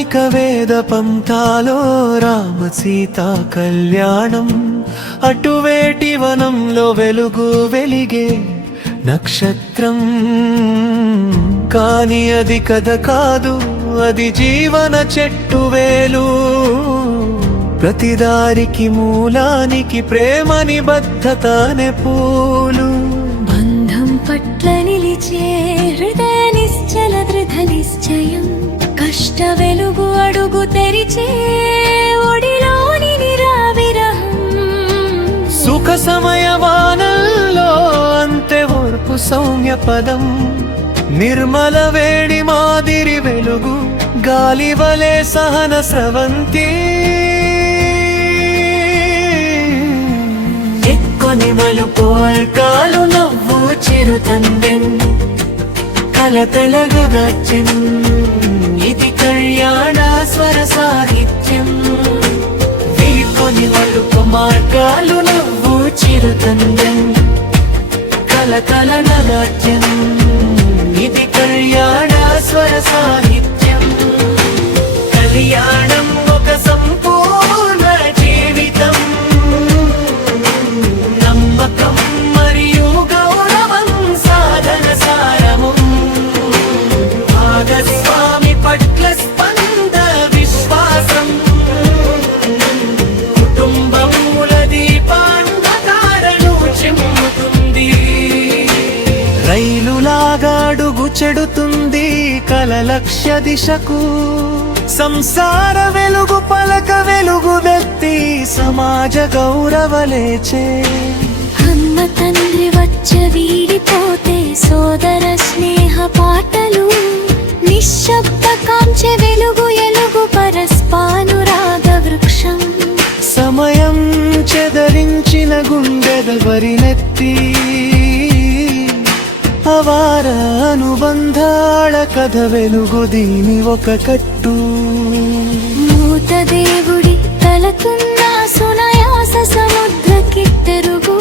పౌరాణిక వేద పంథాలో రామ సీతా కళ్యాణం, అటువేటి వనంలో వెలుగు వెలిగే నక్షత్రం. కాని అది కథ కాదు, అది జీవన చెట్టు వేలు. ప్రతిదారికి మూలానికి ప్రేమ నిబద్ధత అనే పూలు. బంధం పట్ల నిలిచే హృదయ నిశ్చల దృఢ నిశ్చయం, కష్ట వెలుగు అడుగు తెరిచే ఒడిలోని నిరావిరహం. సుఖ సమయవానల్లో అంతే ఓర్పు సౌమ్య పదం, నిర్మల వేడి మాదిరి వెలుగు, గాలి వలె సహన స్రవంతి. ఎక్కుని మలుపు అల్కాలు నవ్వు చిరుతందెన్, కలతలగు గచ్చన్, ఇది కళ్యాణ స్వర సాహిత్యం. వీకొని మలుపు మార్గాలు నవ్వు చిరుతందెన్, కలకలన గచ్చన్, ఇది కళ్యాణ స్వర సాహిత్యం. కళ్యాణం ఒక సంపూర్ణ జీవితం, నమ్మకం మరియు గౌరవం సాధన సారము. భాగస్వామి పట్ల స్పంద విశ్వాసం, కుటుంబముల దీపాంధకారను చిమ్ముతుంది. రైలులాగా అడుగు చెడుతుంది కల లక్ష్య దిశకు, సంసార వెలుగు పలక వెలుగు దెత్తి సమాజ గౌరవలేచే. అమ్మ తండ్రి వచ్చ వీడిపోతే సోదర స్నేహ పాటలు, నిశ్శబ్ద కాంచె వెలుగు ఎలుగు పరస్పానురాగ వృక్షం. సమయం చెదరించిన గుండెదవరినెత్తి, అవార అనుబంధాల కథ వెలుగు దీని ఒక కట్టు. మూత దేవుడి తలతున్న సునయాస సముద్ర కిట్టెరుగు,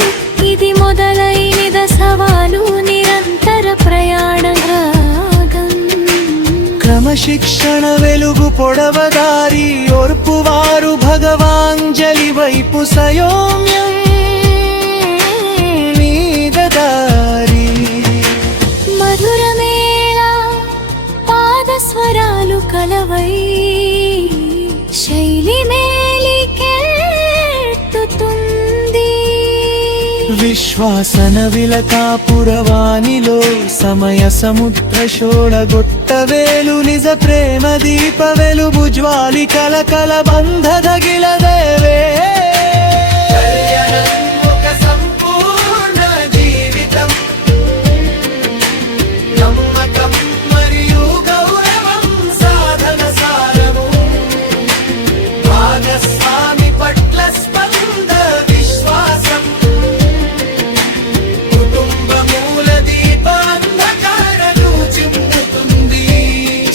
ఇది మొదలైనద సవాలు నిరంతర ప్రయాణ రాగం. క్రమశిక్షణ వెలుగు పొడవదారి, ఓర్పువారు భగవాంజలి వైపు సయోమ్యం నీదదారి. మధురమేళ పాదస్వరాలు కలవై శైలి మేలికెత్తుతుంది. విశ్వాసన విలకాపురవాణిలో సమయ సముద్ర షోడగొట్ట వేలు, నిజ ప్రేమ దీప వెలుగు జ్వాలి కలకల బంధదగిల దేవే. ఒక సంపూర్ణ జీవితం, నమ్మకం మరియు గౌరవం సాధన సారము. భాగస్వామి పట్ల స్పంద విశ్వాసం, కుటుంబమూల దీపాంధకారను చిమ్ముతుంది.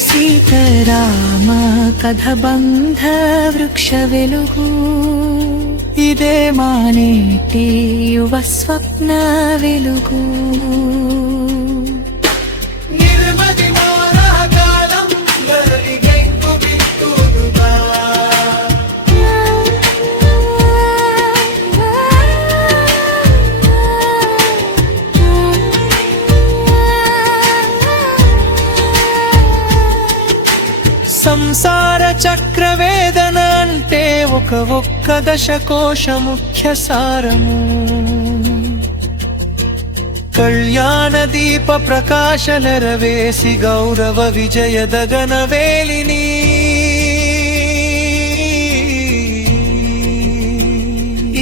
సీతారామ కథ బంధ వృక్ష వెలుగు, ఇదే మానేటి యువ స్వప్న వెలుగు. నిర్మది మారాకాలం వరలిగైపు బిట్టుదుగా. సంసార చక్రవేదన అంటే ఒక్క దశకోశ ముఖ్య సారము. కళ్యాణ దీప ప్రకాశ నెరవేసి గౌరవ విజయదగన వేలిని.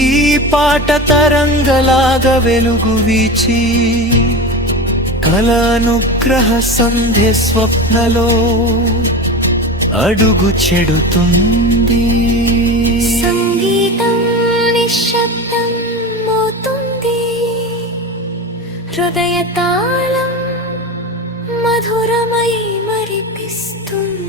ఈ పాట తరంగలాగ వెలుగు వీచి, కళానుగ్రహ సంధ్య స్వప్నలో అడుగు చెడుతుంది. సంగీతం నిశ్శబ్దం మోతుంది, హృదయ తాళం మధురమై మరిపిస్తుంది.